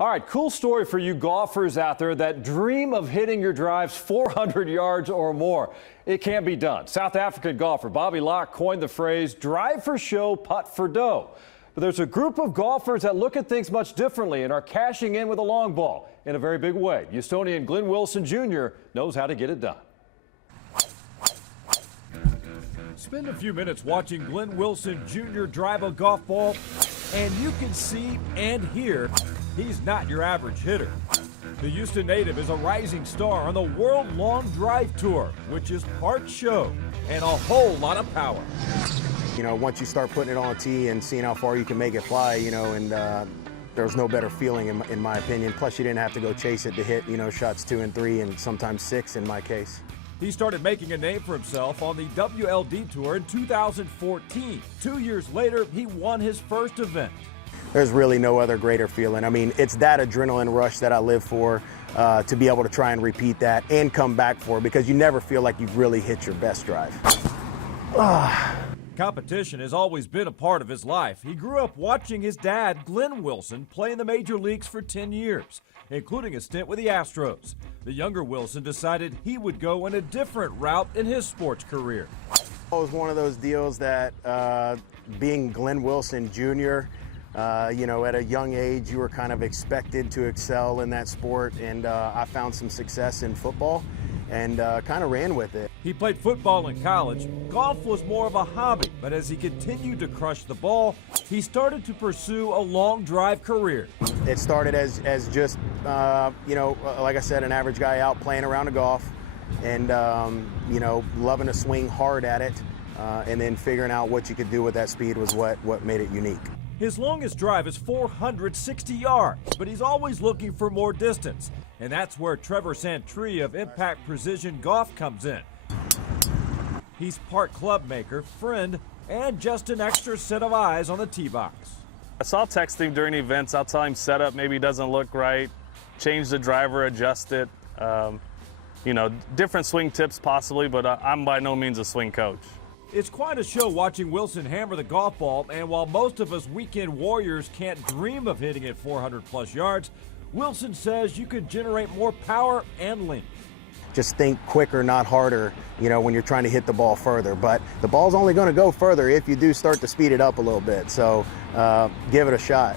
All right, cool story for you golfers out there that dream of hitting your drives 400 yards or more. It can be done. South African golfer Bobby Locke coined the phrase drive for show, putt for dough. But there's a group of golfers that look at things much differently and are cashing in with a long ball in a very big way. Houstonian Glenn Wilson Jr. knows how to get it done. Spend a few minutes watching Glenn Wilson Jr. drive a golf ball, and you can see and hear he's not your average hitter. The Houston native is a rising star on the World Long Drive Tour, which is part show and a whole lot of power. You know, once you start putting it on a tee and seeing how far you can make it fly, you know, and there's no better feeling in my opinion. Plus, you didn't have to go chase it to hit, you know, shots 2 and 3 and sometimes 6 in my case. He started making a name for himself on the WLD Tour in 2014. 2 years later, he won his first event. There's really no other greater feeling. I mean, it's that adrenaline rush that I live for, to be able to try and repeat that and come back for, because you never feel like you've really hit your best drive. Competition has always been a part of his life. He grew up watching his dad, Glenn Wilson, play in the major leagues for 10 years, including a stint with the Astros. The younger Wilson decided he would go in a different route in his sports career. It was one of those deals that being Glenn Wilson Jr., you know, at a young age, you were kind of expected to excel in that sport, and I found some success in football and kind of ran with it. He played football in college. Golf was more of a hobby, but as he continued to crush the ball, he started to pursue a long drive career. It started as just, you know, like I said, an average guy out playing around the golf and, you know, loving to swing hard at it, and then figuring out what you could do with that speed was what made it unique. His longest drive is 460 yards, but he's always looking for more distance. And that's where Trevor Santry of Impact Precision Golf comes in. He's part club maker, friend, and just an extra set of eyes on the tee box. So I'll text him during events. I'll tell him setup maybe doesn't look right, change the driver, adjust it. You know, different swing tips possibly, but I'm by no means a swing coach. It's quite a show watching Wilson hammer the golf ball, and while most of us weekend warriors can't dream of hitting it 400-plus yards, Wilson says you could generate more power and length. Just think quicker, not harder, you know, when you're trying to hit the ball further. But the ball's only going to go further if you do start to speed it up a little bit, so give it a shot.